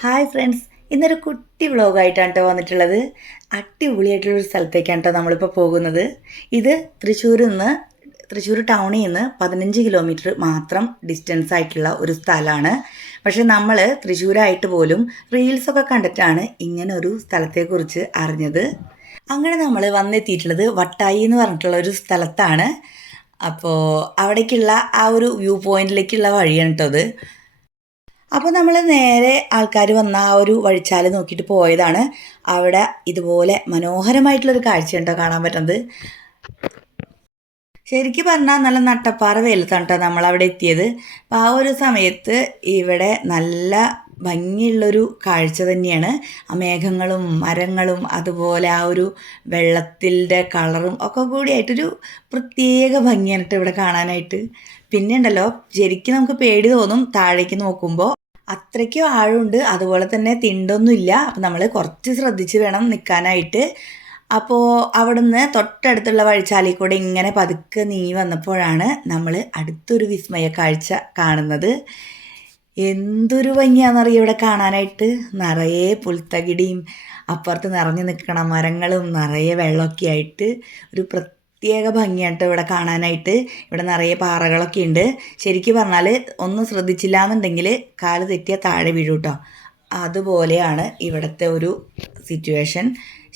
Hi friends ഇന്നൊരു കുട്ടി വ്ളോഗായിട്ടാണ് കേട്ടോ വന്നിട്ടുള്ളത്. അടിപൊളിയായിട്ടുള്ളൊരു സ്ഥലത്തേക്കാണ് കേട്ടോ നമ്മളിപ്പോൾ പോകുന്നത്. ഇത് തൃശ്ശൂരിൽ നിന്ന് തൃശ്ശൂർ ടൗണിൽ നിന്ന് പതിനഞ്ച് കിലോമീറ്റർ മാത്രം ഡിസ്റ്റൻസ് ആയിട്ടുള്ള ഒരു സ്ഥലമാണ്. പക്ഷേ നമ്മൾ തൃശ്ശൂരായിട്ട് പോലും റീൽസൊക്കെ കണ്ടിട്ടാണ് ഇങ്ങനെ ഒരു സ്ഥലത്തെക്കുറിച്ച് അറിഞ്ഞത്. അങ്ങനെ നമ്മൾ വന്നെത്തിയിട്ടുള്ളത് വട്ടായി എന്ന് പറഞ്ഞിട്ടുള്ള ഒരു സ്ഥലത്താണ്. അപ്പോൾ അവിടേക്കുള്ള ആ ഒരു വ്യൂ പോയിന്റിലേക്കുള്ള വഴിയാണ് കേട്ടോ അത് അപ്പോൾ നമ്മൾ നേരെ ആൾക്കാർ വന്ന ആ ഒരു വഴിച്ചാൽ നോക്കിയിട്ട് പോയതാണ്. അവിടെ ഇതുപോലെ മനോഹരമായിട്ടുള്ളൊരു കാഴ്ചയുണ്ടോ കാണാൻ പറ്റുന്നത്? ശരിക്കും പറഞ്ഞാൽ നല്ല നട്ടപ്പാറ വെയിലത്താണ് കേട്ടോ നമ്മൾ അവിടെ എത്തിയത്. അപ്പോൾ ആ ഒരു സമയത്ത് ഇവിടെ നല്ല ഭംഗിയുള്ളൊരു കാഴ്ച തന്നെയാണ്. ആ മേഘങ്ങളും മരങ്ങളും അതുപോലെ ആ ഒരു വെള്ളത്തിന്റെ കളറും ഒക്കെ കൂടിയായിട്ടൊരു പ്രത്യേക ഭംഗിയാണ് ഇവിടെ കാണാനായിട്ട്. പിന്നെ ഉണ്ടല്ലോ ശരിക്കും നമുക്ക് പേടി തോന്നും താഴേക്ക് നോക്കുമ്പോൾ അത്രയ്ക്കും ആഴമുണ്ട്. അതുപോലെ തന്നെ തിണ്ടൊന്നുമില്ല. അപ്പം നമ്മൾ കുറച്ച് ശ്രദ്ധിച്ച് വേണം നിൽക്കാനായിട്ട് അപ്പോൾ അവിടുന്ന് തൊട്ടടുത്തുള്ള വഴിച്ചാലിൽ കൂടെ ഇങ്ങനെ പതുക്കെ നീങ്ങി വന്നപ്പോഴാണ് നമ്മൾ അടുത്തൊരു വിസ്മയ കാഴ്ച കാണുന്നത്. എന്തൊരു ഭംഗിയാണെന്നറിയാം ഇവിടെ കാണാനായിട്ട്? നിറയെ പുൽത്തകിടിയും അപ്പുറത്ത് നിറഞ്ഞു നിൽക്കണ മരങ്ങളും നിറയെ വെള്ളമൊക്കെ ആയിട്ട് ഒരു പ്രത്യേക ഭംഗിയാണ് ഇവിടെ കാണാനായിട്ട്. ഇവിടെ നിറയെ പാറകളൊക്കെ ഉണ്ട്. ശരിക്കും പറഞ്ഞാൽ ഒന്നും ശ്രദ്ധിച്ചില്ല എന്നുണ്ടെങ്കിൽ കാൽ തെറ്റിയാൽ താഴെ വീഴും കേട്ടോ അതുപോലെയാണ് ഇവിടുത്തെ ഒരു സിറ്റുവേഷൻ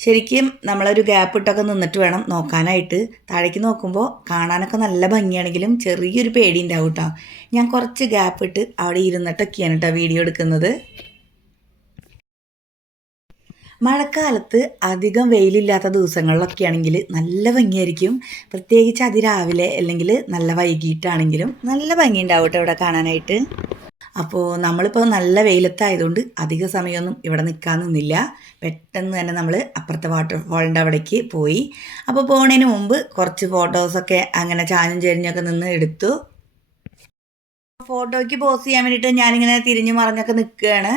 ശരിക്കും നമ്മളൊരു ഗ്യാപ്പ് ഇട്ടൊക്കെ നിന്നിട്ട് വേണം നോക്കാനായിട്ട്. താഴേക്ക് നോക്കുമ്പോൾ കാണാനൊക്കെ നല്ല ഭംഗിയാണെങ്കിലും ചെറിയൊരു പേടി ഉണ്ടാവും കേട്ടോ ഞാൻ കുറച്ച് ഗ്യാപ്പ് ഇട്ട് അവിടെ ഇരുന്നിട്ടൊക്കെയാണ് കേട്ടോ വീഡിയോ എടുക്കുന്നത്. മഴക്കാലത്ത് അധികം വെയിലില്ലാത്ത ദിവസങ്ങളിലൊക്കെ ആണെങ്കിൽ നല്ല ഭംഗിയായിരിക്കും. പ്രത്യേകിച്ച് അതിരാവിലെ അല്ലെങ്കിൽ നല്ല വൈകിട്ടാണെങ്കിലും നല്ല ഭംഗി ഉണ്ടാവും കേട്ടോ ഇവിടെ കാണാനായിട്ട്. അപ്പോൾ നമ്മളിപ്പോൾ നല്ല വെയിലത്തായതുകൊണ്ട് അധിക സമയമൊന്നും ഇവിടെ നിൽക്കാൻ നിന്നില്ല. പെട്ടെന്ന് തന്നെ നമ്മൾ അപ്പുറത്തെ വാട്ടർഫാളിന്റെ അവിടേക്ക് പോയി. അപ്പോൾ പോണതിന് മുമ്പ് കുറച്ച് ഫോട്ടോസൊക്കെ അങ്ങനെ ചാഞ്ഞും ചെരിഞ്ഞൊക്കെ നിന്ന് എടുത്തു. ഫോട്ടോയ്ക്ക് പോസ് ചെയ്യാൻ വേണ്ടിയിട്ട് ഞാനിങ്ങനെ തിരിഞ്ഞു മറിഞ്ഞൊക്കെ നിൽക്കുകയാണ്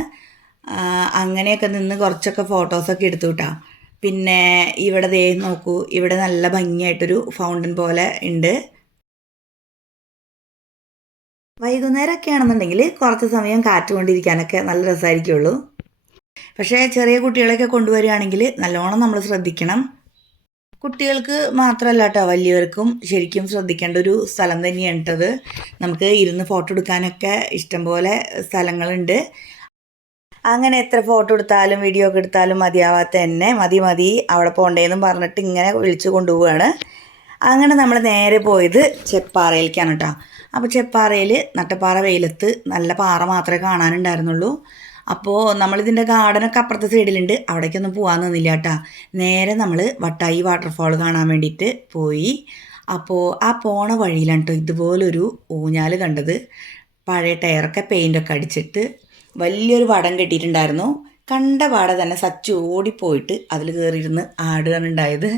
അങ്ങനെയൊക്കെ നിന്ന് കുറച്ചൊക്കെ ഫോട്ടോസൊക്കെ എടുത്തു കിട്ടാം പിന്നെ ഇവിടെ ദേ നോക്കൂ ഇവിടെ നല്ല ഭംഗിയായിട്ടൊരു ഫൗണ്ടൻ പോലെ ഉണ്ട്. വൈകുന്നേരമൊക്കെ ആണെന്നുണ്ടെങ്കിൽ കുറച്ച് സമയം കാറ്റ് കൊണ്ടിരിക്കാനൊക്കെ നല്ല രസമായിരിക്കുള്ളൂ. പക്ഷേ ചെറിയ കുട്ടികളെയൊക്കെ കൊണ്ടുവരികയാണെങ്കിൽ നല്ലോണം നമ്മൾ ശ്രദ്ധിക്കണം. കുട്ടികൾക്ക് മാത്രമല്ല കേട്ടോ വലിയവർക്കും ശരിക്കും ശ്രദ്ധിക്കേണ്ട ഒരു സ്ഥലം തന്നെയാണ് കേട്ടത് നമുക്ക് ഇരുന്ന് ഫോട്ടോ എടുക്കാനൊക്കെ ഇഷ്ടംപോലെ സ്ഥലങ്ങളുണ്ട്. അങ്ങനെ എത്ര ഫോട്ടോ എടുത്താലും വീഡിയോ ഒക്കെ എടുത്താലും മതിയാവാത്ത തന്നെ മതി മതി. അവിടെ പോകണ്ടേന്നും പറഞ്ഞിട്ട് ഇങ്ങനെ വിളിച്ചു കൊണ്ടുപോവുകയാണ് അങ്ങനെ നമ്മൾ നേരെ പോയത് ചെപ്പാറയിലേക്കാണ് കേട്ടോ അപ്പോൾ ചെപ്പാറയിൽ നട്ടപ്പാറ വെയിലത്ത് നല്ല പാറ മാത്രമേ കാണാനുണ്ടായിരുന്നുള്ളൂ. അപ്പോൾ നമ്മളിതിന്റെ ഗാർഡനൊക്കെ അപ്പുറത്തെ സൈഡിലുണ്ട് അവിടേക്കൊന്നും പോകാൻ നിന്നില്ല കേട്ടോ നേരെ നമ്മൾ വട്ടായി വാട്ടർഫാൾ കാണാൻ വേണ്ടിയിട്ട് പോയി. അപ്പോൾ ആ പോണ വഴിയിലാണ് കേട്ടോ ഇതുപോലൊരു ഊഞ്ഞാൽ കണ്ടത്. പഴയ ടയറൊക്കെ പെയിന്റൊക്കെ അടിച്ചിട്ട് വലിയൊരു വടം കെട്ടിയിട്ടുണ്ടായിരുന്നു. കണ്ട പാടെ തന്നെ സച്ചു ഓടിപ്പോയിട്ട് അതിൽ കയറിയിരുന്ന് ആടുകയാണ് ഉണ്ടായത്.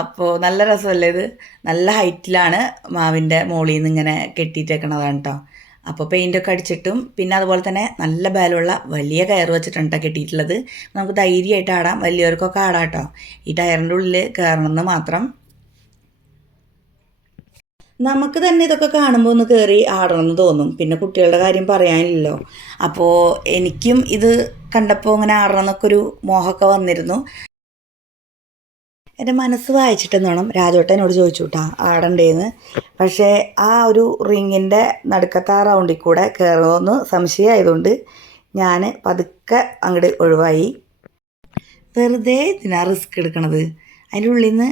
അപ്പോൾ നല്ല രസമല്ലേ ഇത്? നല്ല ഹൈറ്റിലാണ് മാവിന്റെ മുകളിൽ നിന്ന് ഇങ്ങനെ കെട്ടിയിട്ടേക്കണതാണ് കേട്ടോ അപ്പോൾ പെയിന്റൊക്കെ അടിച്ചിട്ടും പിന്നെ അതുപോലെ തന്നെ നല്ല ബലമുള്ള വലിയ കയർ വെച്ചിട്ടാണ് കേട്ടോ കെട്ടിയിട്ടുള്ളത്. നമുക്ക് ധൈര്യമായിട്ട് ആടാം. വലിയവർക്കൊക്കെ ആടാം കേട്ടോ ഈ ടയറിന്റെ ഉള്ളിൽ കയറണമെന്ന് മാത്രം. നമുക്ക് തന്നെ ഇതൊക്കെ കാണുമ്പോൾ ഒന്ന് കയറി ആടണമെന്ന് തോന്നും. പിന്നെ കുട്ടികളുടെ കാര്യം പറയാനില്ലല്ലോ. അപ്പോൾ എനിക്കും ഇത് കണ്ടപ്പോൾ ഇങ്ങനെ ആടണം എന്നൊക്കെ ഒരു മോഹമൊക്കെ വന്നിരുന്നു. എന്റെ മനസ്സ് വായിച്ചിട്ടെന്ന് വേണം? രാജോട്ടനോട് ചോദിച്ചു കേട്ടാ ആടണ്ടേന്ന്. പക്ഷേ ആ ഒരു റിങ്ങിന്റെ നടുക്കത്തെ ആ റൗണ്ടിൽ കൂടെ കയറുമെന്ന് സംശയമായതുകൊണ്ട് ഞാൻ പതുക്കെ അങ്ങോട്ട് ഒഴിവായി. വെറുതെ ഇതിനാ റിസ്ക് എടുക്കണത്? അതിന്റെ ഉള്ളിൽ നിന്ന്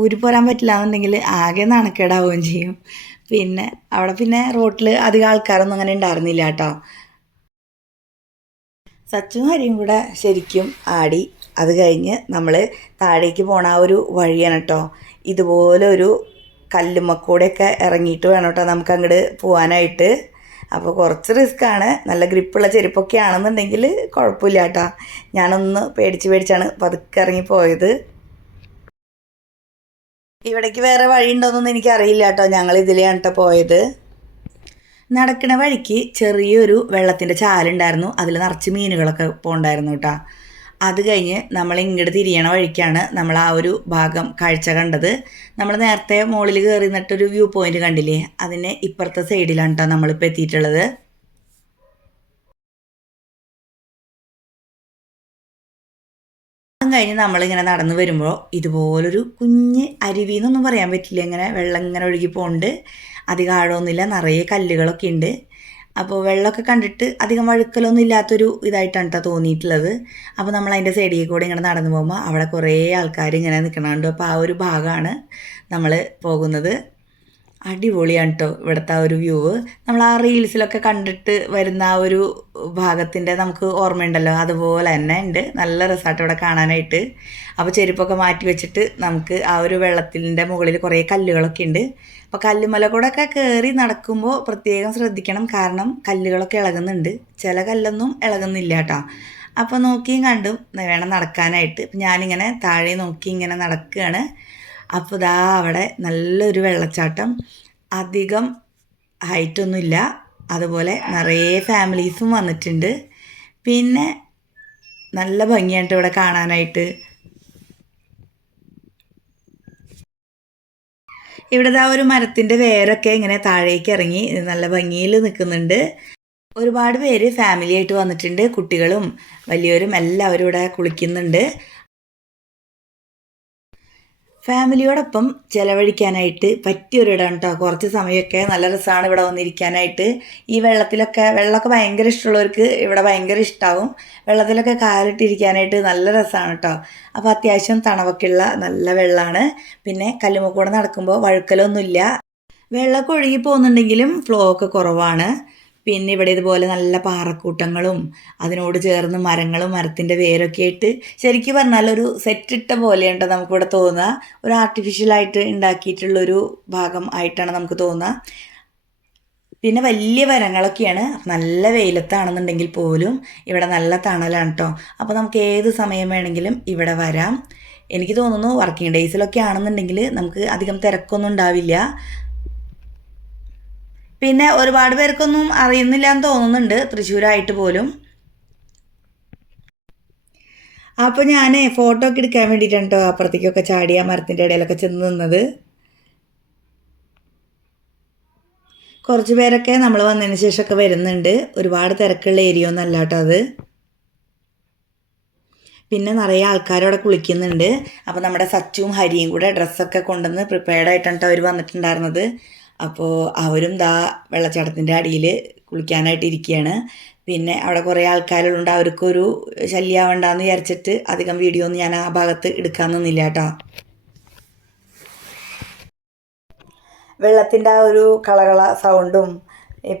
ഊരി പോരാൻ പറ്റില്ല എന്നുണ്ടെങ്കിൽ ആകെ നാണക്കേടാവുകയും ചെയ്യും. പിന്നെ അവിടെ പിന്നെ റോട്ടിൽ അധികം ആൾക്കാരൊന്നും അങ്ങനെ ഉണ്ടായിരുന്നില്ല കേട്ടോ. സച്ചും ഹരിയും കൂടെ ശരിക്കും ആടി. അത് കഴിഞ്ഞ് നമ്മൾ താഴേക്ക് പോണ ആ ഒരു വഴിയാണ് കേട്ടോ. ഇതുപോലെ ഒരു കല്ലുമ്മക്കൂടെയൊക്കെ ഇറങ്ങിയിട്ട് വേണം കേട്ടോ നമുക്ക് അങ്ങോട്ട് പോകാനായിട്ട് അപ്പോൾ കുറച്ച് റിസ്ക്കാണ് നല്ല ഗ്രിപ്പുള്ള ചെരുപ്പൊക്കെ ആണെന്നുണ്ടെങ്കിൽ കുഴപ്പമില്ല കേട്ടോ. ഞാനൊന്ന് പേടിച്ച് പേടിച്ചാണ് പതുക്കെ ഇറങ്ങി പോയത്. ഇവിടേക്ക് വേറെ വഴി ഉണ്ടോയെന്നൊന്നും എനിക്കറിയില്ല കേട്ടോ. ഞങ്ങൾ ഇതിലെയാണ് പോയത്. നടക്കണ വഴിക്ക് ചെറിയൊരു വെള്ളത്തിന്റെ ചാലുണ്ടായിരുന്നു. അതിൽ നിറച്ച് മീനുകളൊക്കെ പോണ്ടായിരുന്നു കേട്ടോ അത് കഴിഞ്ഞ് നമ്മൾ ഇങ്ങോട്ട് തിരിയണ വഴിക്കാണ് നമ്മൾ ആ ഒരു ഭാഗം കാഴ്ച കണ്ടത്. നമ്മൾ നേരത്തെ മുകളിൽ കയറി നിന്നിട്ടൊരു വ്യൂ പോയിന്റ് കണ്ടില്ലേ? അതിന് ഇപ്പുറത്തെ സൈഡിലാണ് കേട്ടോ നമ്മളിപ്പോൾ എത്തിയിട്ടുള്ളത്. കഴിഞ്ഞ് നമ്മളിങ്ങനെ നടന്നു വരുമ്പോൾ ഇതുപോലൊരു കുഞ്ഞ് അരുവി എന്നൊന്നും പറയാൻ പറ്റില്ല. ഇങ്ങനെ വെള്ളം ഇങ്ങനെ ഒഴുകി പോകുന്നുണ്ട് അധികം ആഴമൊന്നുമില്ല നിറയെ കല്ലുകളൊക്കെ ഉണ്ട് അപ്പോൾ വെള്ളമൊക്കെ കണ്ടിട്ട് അധികം വഴുക്കലൊന്നും ഇല്ലാത്തൊരു ഇതായിട്ടാണ് കേട്ടോ തോന്നിയിട്ടുള്ളത്. അപ്പോൾ നമ്മൾ അതിന്റെ സൈഡിൽ കൂടെ ഇങ്ങനെ നടന്നു പോകുമ്പോൾ അവിടെ കുറേ ആൾക്കാർ ഇങ്ങനെ നിൽക്കണുണ്ട് അപ്പോൾ ആ ഒരു ഭാഗമാണ് നമ്മൾ പോകുന്നത്. അടിപൊളിയാണ് കേട്ടോ ഇവിടുത്തെ ആ ഒരു വ്യൂ നമ്മൾ ആ റീൽസിലൊക്കെ കണ്ടിട്ട് വരുന്ന ആ ഒരു ഭാഗത്തിന്റെ നമുക്ക് ഓർമ്മയുണ്ടല്ലോ. അതുപോലെ തന്നെ ഉണ്ട്. നല്ല റിസോർട്ട് ഇവിടെ കാണാനായിട്ട്. അപ്പോൾ ചെരുപ്പൊക്കെ മാറ്റി വെച്ചിട്ട് നമുക്ക് ആ ഒരു വെള്ളത്തിന്റെ മുകളിൽ കുറേ കല്ലുകളൊക്കെ ഉണ്ട്. അപ്പോൾ കല്ലുമല കൂടെ ഒക്കെ കയറി നടക്കുമ്പോൾ പ്രത്യേകം ശ്രദ്ധിക്കണം. കാരണം കല്ലുകളൊക്കെ ഇളകുന്നുണ്ട്. ചില കല്ലൊന്നും ഇളകുന്നില്ല കേട്ടോ. അപ്പോൾ നോക്കിയും കണ്ടും വേണം നടക്കാനായിട്ട്. ഞാനിങ്ങനെ താഴെ നോക്കി ഇങ്ങനെ നടക്കുകയാണ്. അപ്പോൾ ഇതാ അവിടെ നല്ലൊരു വെള്ളച്ചാട്ടം. അധികം ഹൈറ്റൊന്നുമില്ല അതുപോലെ നിറയെ ഫാമിലീസും വന്നിട്ടുണ്ട്. പിന്നെ നല്ല ഭംഗിയായിട്ട് ഇവിടെ കാണാനായിട്ട്. ഇവിടെ ആ ഒരു മരത്തിന്റെ വേരൊക്കെ ഇങ്ങനെ താഴേക്ക് ഇറങ്ങി നല്ല ഭംഗിയിൽ നിൽക്കുന്നുണ്ട്. ഒരുപാട് പേര് ഫാമിലി ആയിട്ട് വന്നിട്ടുണ്ട്. കുട്ടികളും വലിയവരും എല്ലാവരും ഇവിടെ കുളിക്കുന്നുണ്ട്. ഫാമിലിയോടൊപ്പം ചിലവഴിക്കാനായിട്ട് പറ്റിയൊരിടം കേട്ടോ കുറച്ച് സമയമൊക്കെ നല്ല രസമാണ് ഇവിടെ വന്നിരിക്കാനായിട്ട്. ഈ വെള്ളത്തിലൊക്കെ വെള്ളമൊക്കെ ഭയങ്കര ഇഷ്ടമുള്ളവർക്ക് ഇവിടെ ഭയങ്കര ഇഷ്ടമാവും വെള്ളത്തിലൊക്കെ കാലിട്ടിരിക്കാനായിട്ട് നല്ല രസമാണ് കേട്ടോ അപ്പോൾ അത്യാവശ്യം തണവൊക്കെയുള്ള നല്ല വെള്ളമാണ് പിന്നെ കല്ലുമക്കൂടെ നടക്കുമ്പോൾ വഴുക്കലൊന്നുമില്ല. വെള്ളമൊക്കെ ഒഴുകി പോകുന്നുണ്ടെങ്കിലും ഫ്ലോ ഒക്കെ കുറവാണ്. പിന്നെ ഇവിടെ ഇതുപോലെ നല്ല പാറക്കൂട്ടങ്ങളും അതിനോട് ചേർന്ന് മരങ്ങളും മരത്തിന്റെ വേരൊക്കെ ആയിട്ട് ശരിക്കും പറഞ്ഞാൽ ഒരു സെറ്റിട്ട പോലെയുണ്ട് നമുക്കിവിടെ തോന്നുക. ഒരു ആർട്ടിഫിഷ്യലായിട്ട് ഉണ്ടാക്കിയിട്ടുള്ളൊരു ഭാഗം ആയിട്ടാണ് നമുക്ക് തോന്നുക. പിന്നെ വലിയ മരങ്ങളൊക്കെയാണ്. നല്ല വെയിലത്താണെന്നുണ്ടെങ്കിൽ പോലും ഇവിടെ നല്ല തണലാണ് കേട്ടോ അപ്പോൾ നമുക്ക് ഏത് സമയം വേണമെങ്കിലും ഇവിടെ വരാം. എനിക്ക് തോന്നുന്നു വർക്കിംഗ് ഡേയ്സിലൊക്കെ ആണെന്നുണ്ടെങ്കിൽ നമുക്ക് അധികം തിരക്കൊന്നും ഉണ്ടാവില്ല. പിന്നെ ഒരുപാട് പേർക്കൊന്നും അറിയുന്നില്ല എന്ന് തോന്നുന്നുണ്ട്. തൃശ്ശൂരായിട്ട് പോലും. അപ്പോൾ ഞാൻ ഫോട്ടോ ഒക്കെ എടുക്കാൻ വേണ്ടിയിട്ടാണ് കേട്ടോ അപ്പുറത്തേക്കൊക്കെ ചാടി ആ മരത്തിന്റെ ഇടയിലൊക്കെ ചെന്ന് നിന്നത്. കുറച്ച് പേരൊക്കെ നമ്മൾ വന്നതിന് ശേഷമൊക്കെ വരുന്നുണ്ട്. ഒരുപാട് തിരക്കുള്ള ഏരിയ ഒന്നും അല്ല കേട്ടോ അത്. പിന്നെ നിറയെ ആൾക്കാരവിടെ കുളിക്കുന്നുണ്ട്. അപ്പോൾ നമ്മുടെ സച്ചുവും ഹരിയും കൂടെ ഡ്രസ്സൊക്കെ കൊണ്ടുവന്ന് പ്രിപ്പയർഡ് ആയിട്ടാണ് കേട്ടോ അവർ വന്നിട്ടുണ്ടായിരുന്നത്. അപ്പോൾ അവരും ദാ വെള്ളച്ചാട്ടത്തിന്റെ അടിയിൽ കുളിക്കാനായിട്ട് ഇരിക്കുകയാണ് പിന്നെ അവിടെ കുറേ ആൾക്കാരുണ്ട്. അവർക്കൊരു ശല്യമാവണ്ടെന്ന് വിചാരിച്ചിട്ട് അധികം വീഡിയോ ഒന്നും ഞാൻ ആ ഭാഗത്ത് എടുക്കാൻ നിന്നില്ല കേട്ടോ. വെള്ളത്തിന്റെ ആ ഒരു കളകള സൗണ്ടും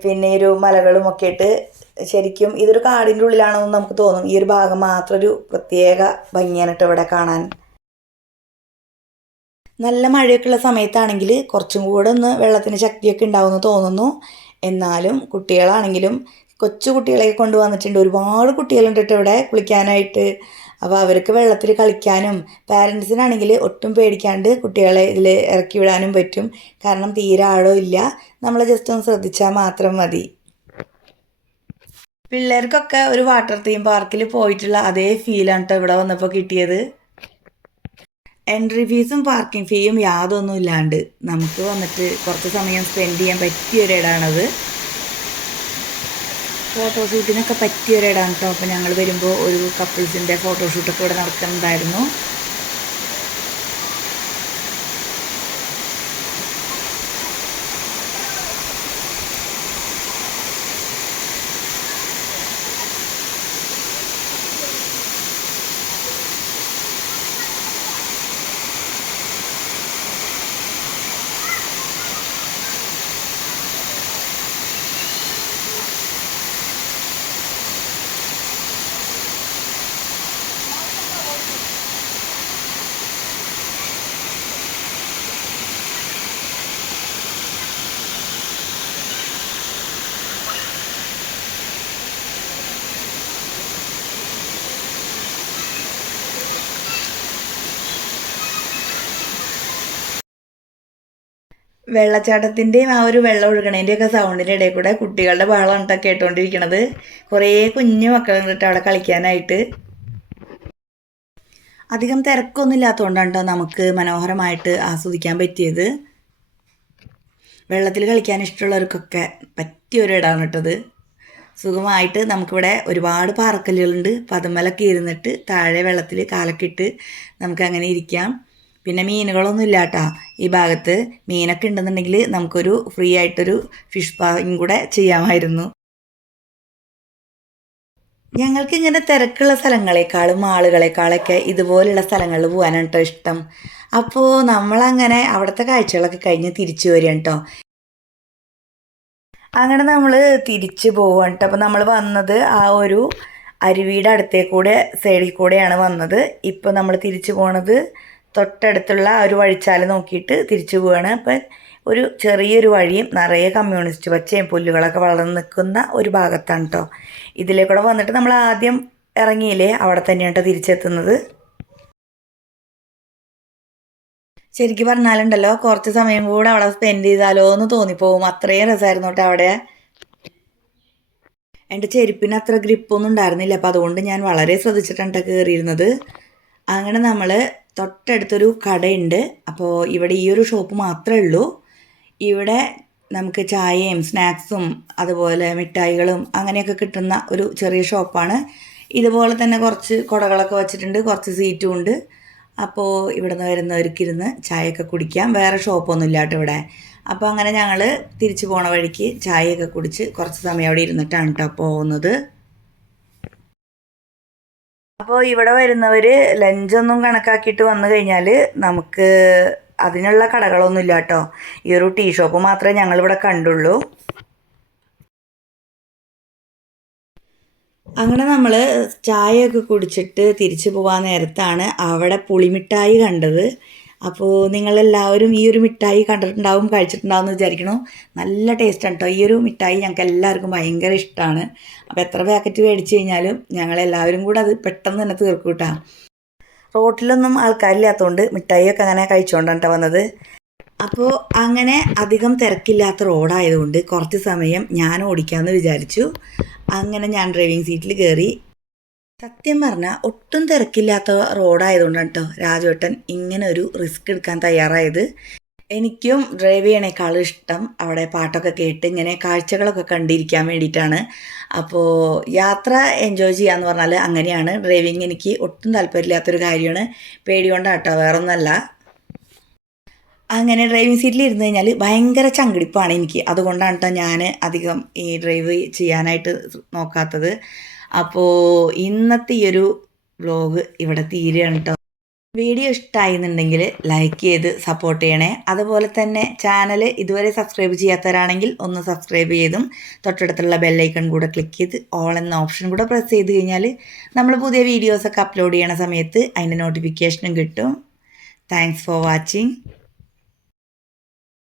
പിന്നെ ഒരു മലകളും ഒക്കെ ഇട്ട് ശരിക്കും ഇതൊരു കാടിന്റെ ഉള്ളിലാണെന്ന് നമുക്ക് തോന്നും. ഈ ഒരു ഭാഗം മാത്രം ഒരു പ്രത്യേക ഭംഗിയാണ് കേട്ടോ ഇവിടെ കാണാൻ. നല്ല മഴയൊക്കെയുള്ള സമയത്താണെങ്കിൽ കുറച്ചും കൂടെ ഒന്ന് വെള്ളത്തിന് ശക്തിയൊക്കെ ഉണ്ടാവുമെന്ന് തോന്നുന്നു. എന്നാലും കുട്ടികളാണെങ്കിലും കൊച്ചു കുട്ടികളെയൊക്കെ കൊണ്ടുവന്നിട്ടുണ്ട്. ഒരുപാട് കുട്ടികളുണ്ട് കേട്ടോ ഇവിടെ കുളിക്കാനായിട്ട്. അപ്പോൾ അവർക്ക് വെള്ളത്തിൽ കളിക്കാനും പാരൻസിനാണെങ്കിൽ ഒട്ടും പേടിക്കാണ്ട് കുട്ടികളെ ഇതിൽ ഇറക്കി വിടാനും പറ്റും. കാരണം തീരെ ആഴോ ഇല്ല. നമ്മൾ ജസ്റ്റ് ഒന്ന് ശ്രദ്ധിച്ചാൽ മാത്രം മതി. പിള്ളേർക്കൊക്കെ ഒരു വാട്ടർ തീം പാർക്കിൽ പോയിട്ടുള്ള അതേ ഫീലാണ് കേട്ടോ ഇവിടെ വന്നപ്പോൾ കിട്ടിയത്. എൻട്രി ഫീസും പാർക്കിംഗ് ഫീയും യാതൊന്നും ഇല്ലാണ്ട് നമുക്ക് വന്നിട്ട് കുറച്ച് സമയം സ്പെൻഡ് ചെയ്യാൻ പറ്റിയ ഒരിടാണത് ഫോട്ടോഷൂട്ടിനൊക്കെ പറ്റിയ ഒരിടാണ് കേട്ടോ. അപ്പോൾ ഞങ്ങൾ വരുമ്പോൾ ഒരു കപ്പിൾസിന്റെ ഫോട്ടോഷൂട്ടൊക്കെ ഇവിടെ നടക്കുന്നുണ്ടായിരുന്നു. വെള്ളച്ചാട്ടത്തിന്റെയും ആ ഒരു വെള്ളം ഒഴുകണേന്റെയൊക്കെ സൗണ്ടിന്റെ ഇടയിൽ കൂടെ കുട്ടികളുടെ ബഹളം കേട്ടോ കേട്ടുകൊണ്ടിരിക്കണത് കുറേ കുഞ്ഞു മക്കളുണ്ട് അവിടെ കളിക്കാനായിട്ട്. അധികം തിരക്കൊന്നും ഇല്ലാത്തതുകൊണ്ടാണ് നമുക്ക് മനോഹരമായിട്ട് ആസ്വദിക്കാൻ പറ്റിയത്. വെള്ളത്തിൽ കളിക്കാൻ ഇഷ്ടമുള്ളവർക്കൊക്കെ പറ്റിയ ഒരു ഇടമാണ് കേട്ടത് സുഖമായിട്ട് നമുക്കിവിടെ ഒരുപാട് പാറക്കല്ലുകളുണ്ട്. പതുമലൊക്കെ ഇരുന്നിട്ട് താഴെ വെള്ളത്തിൽ കാലക്കിട്ട് നമുക്കങ്ങനെ ഇരിക്കാം. പിന്നെ മീനുകളൊന്നും ഇല്ല കേട്ടോ ഈ ഭാഗത്ത് മീനൊക്കെ ഉണ്ടെന്നുണ്ടെങ്കിൽ നമുക്കൊരു ഫ്രീ ആയിട്ടൊരു ഫിഷ് പായും കൂടെ ചെയ്യാമായിരുന്നു. ഞങ്ങൾക്ക് ഇങ്ങനെ തിരക്കുള്ള സ്ഥലങ്ങളെക്കാളും ആളുകളെക്കാളൊക്കെ ഇതുപോലുള്ള സ്ഥലങ്ങളിൽ പോകാനാണ് കേട്ടോ ഇഷ്ടം. അപ്പോൾ നമ്മളങ്ങനെ അവിടുത്തെ കാഴ്ചകളൊക്കെ കഴിഞ്ഞ് തിരിച്ചു വരികയാണ് കേട്ടോ അങ്ങനെ നമ്മൾ തിരിച്ചു പോവാണ് കേട്ടോ അപ്പോൾ നമ്മൾ വന്നത് ആ ഒരു അരുവിയുടെ അടുത്തേക്കൂടെ സൈഡിൽ കൂടെയാണ് വന്നത്. ഇപ്പോൾ നമ്മൾ തിരിച്ചു പോണത് തൊട്ടടുത്തുള്ള ഒരു വഴിച്ചാൽ നോക്കിയിട്ട് തിരിച്ചു പോവുകയാണ് അപ്പം ഒരു ചെറിയൊരു വഴിയും നിറയെ കമ്മ്യൂണിസ്റ്റ് പച്ചയും പുല്ലുകളൊക്കെ വളർന്ന് നിൽക്കുന്ന ഒരു ഭാഗത്താണ് കേട്ടോ ഇതിലേക്കൂടെ വന്നിട്ട് നമ്മൾ ആദ്യം ഇറങ്ങിയില്ലേ? അവിടെ തന്നെയാണ് കേട്ടോ തിരിച്ചെത്തുന്നത്. ശരിക്കും പറഞ്ഞാലുണ്ടല്ലോ കുറച്ച് സമയം കൂടെ അവിടെ സ്പെൻഡ് ചെയ്താലോ എന്ന് തോന്നിപ്പോവും. അത്രയും രസമായിരുന്നു കേട്ടോ അവിടെ. എന്റെ ചെരുപ്പിന് അത്ര ഗ്രിപ്പൊന്നും ഉണ്ടായിരുന്നില്ല. അപ്പോൾ അതുകൊണ്ട് ഞാൻ വളരെ ശ്രദ്ധിച്ചിട്ടാണ് കേട്ടോ കയറിയിരുന്നത് അങ്ങനെ നമ്മൾ തൊട്ടടുത്തൊരു കടയുണ്ട്. അപ്പോൾ ഇവിടെ ഈ ഒരു ഷോപ്പ് മാത്രമേ ഉള്ളൂ. ഇവിടെ നമുക്ക് ചായയും സ്നാക്സും അതുപോലെ മിഠായികളും അങ്ങനെയൊക്കെ കിട്ടുന്ന ഒരു ചെറിയ ഷോപ്പാണ് ഇതുപോലെ തന്നെ കുറച്ച് കുടകളൊക്കെ വെച്ചിട്ടുണ്ട്. കുറച്ച് സീറ്റും ഉണ്ട്. അപ്പോൾ ഇവിടെ നിന്ന് വരുന്നവർക്കിരുന്ന് ചായയൊക്കെ കുടിക്കാം. വേറെ ഷോപ്പൊന്നും ഇല്ലാട്ടോ ഇവിടെ. അപ്പോൾ അങ്ങനെ ഞങ്ങൾ തിരിച്ചു പോണ വഴിക്ക് ചായയൊക്കെ കുടിച്ച് കുറച്ച് സമയം അവിടെ ഇരുന്നിട്ടാണ് കേട്ടോ പോകുന്നത്. അപ്പോൾ ഇവിടെ വരുന്നവർ ലഞ്ചൊന്നും കണക്കാക്കിയിട്ട് വന്നു കഴിഞ്ഞാൽ നമുക്ക് അതിനുള്ള കടകളൊന്നും ഇല്ല കേട്ടോ ഈ ഒരു ടീ ഷോപ്പ് മാത്രമേ ഞങ്ങളിവിടെ കണ്ടുള്ളൂ. അങ്ങനെ നമ്മൾ ചായയൊക്കെ കുടിച്ചിട്ട് തിരിച്ചു പോകാൻ നേരത്താണ് അവിടെ പുളിമിഠായി കണ്ടത്. അപ്പോൾ നിങ്ങളെല്ലാവരും ഈ ഒരു മിഠായി കണ്ടിട്ടുണ്ടാവും കഴിച്ചിട്ടുണ്ടാവും എന്ന് വിചാരിക്കണോ. നല്ല ടേസ്റ്റാണ് കേട്ടോ ഈ ഒരു മിഠായി ഞങ്ങൾക്ക് എല്ലാവർക്കും ഭയങ്കര ഇഷ്ടമാണ് അപ്പോൾ എത്ര പാക്കറ്റ് മേടിച്ച് കഴിഞ്ഞാലും ഞങ്ങളെല്ലാവരും കൂടെ അത് പെട്ടെന്ന് തന്നെ തീർക്കും കേട്ടോ റോട്ടിലൊന്നും ആൾക്കാരില്ലാത്തതുകൊണ്ട് മിഠായിയൊക്കെ അങ്ങനെ കഴിച്ചുകൊണ്ടാണ് കേട്ടോ വന്നത്. അപ്പോൾ അങ്ങനെ അധികം തിരക്കില്ലാത്ത റോഡായതുകൊണ്ട് കുറച്ച് സമയം ഞാൻ ഓടിക്കാമെന്ന് വിചാരിച്ചു. അങ്ങനെ ഞാൻ ഡ്രൈവിംഗ് സീറ്റിൽ കയറി സത്യം പറഞ്ഞാൽ ഒട്ടും തിരക്കില്ലാത്ത റോഡായതുകൊണ്ടാണ് കേട്ടോ രാജുവേട്ടൻ ഇങ്ങനെ ഒരു റിസ്ക് എടുക്കാൻ തയ്യാറായത്. എനിക്കും ഡ്രൈവ് ചെയ്യണേക്കാളും ഇഷ്ടം അവിടെ പാട്ടൊക്കെ കേട്ട് ഇങ്ങനെ കാഴ്ചകളൊക്കെ കണ്ടിരിക്കാൻ വേണ്ടിയിട്ടാണ്. അപ്പോൾ യാത്ര എൻജോയ് ചെയ്യാന്ന് പറഞ്ഞാൽ അങ്ങനെയാണ്. ഡ്രൈവിങ് എനിക്ക് ഒട്ടും താല്പര്യമില്ലാത്തൊരു കാര്യമാണ്. പേടികൊണ്ടാണ് കേട്ടോ വേറൊന്നല്ല അങ്ങനെ ഡ്രൈവിംഗ് സീറ്റിൽ ഇരുന്ന് കഴിഞ്ഞാൽ ഭയങ്കര ചങ്കിടിപ്പാണ് എനിക്ക്. അതുകൊണ്ടാണ് കേട്ടോ ഞാൻ അധികം ഈ ഡ്രൈവ് ചെയ്യാനായിട്ട് നോക്കാത്തത്. അപ്പോൾ ഇന്നത്തെ ഈ ഒരു വ്ലോഗ് ഇവിടെ തീരുകയാണ് കേട്ടോ വീഡിയോ ഇഷ്ടമായിരുന്നുണ്ടെങ്കിൽ ലൈക്ക് ചെയ്ത് സപ്പോർട്ട് ചെയ്യണേ. അതുപോലെ തന്നെ ചാനൽ ഇതുവരെ സബ്സ്ക്രൈബ് ചെയ്യാത്തവരാണെങ്കിൽ ഒന്ന് സബ്സ്ക്രൈബ് ചെയ്തും തൊട്ടടുത്തുള്ള ബെല്ലൈക്കൺ കൂടെ ക്ലിക്ക് ചെയ്ത് ഓൾ എന്ന ഓപ്ഷൻ കൂടെ പ്രസ് ചെയ്ത് കഴിഞ്ഞാൽ നമ്മൾ പുതിയ വീഡിയോസൊക്കെ അപ്ലോഡ് ചെയ്യണ സമയത്ത് അതിന്റെ നോട്ടിഫിക്കേഷനും കിട്ടും. Thanks for watching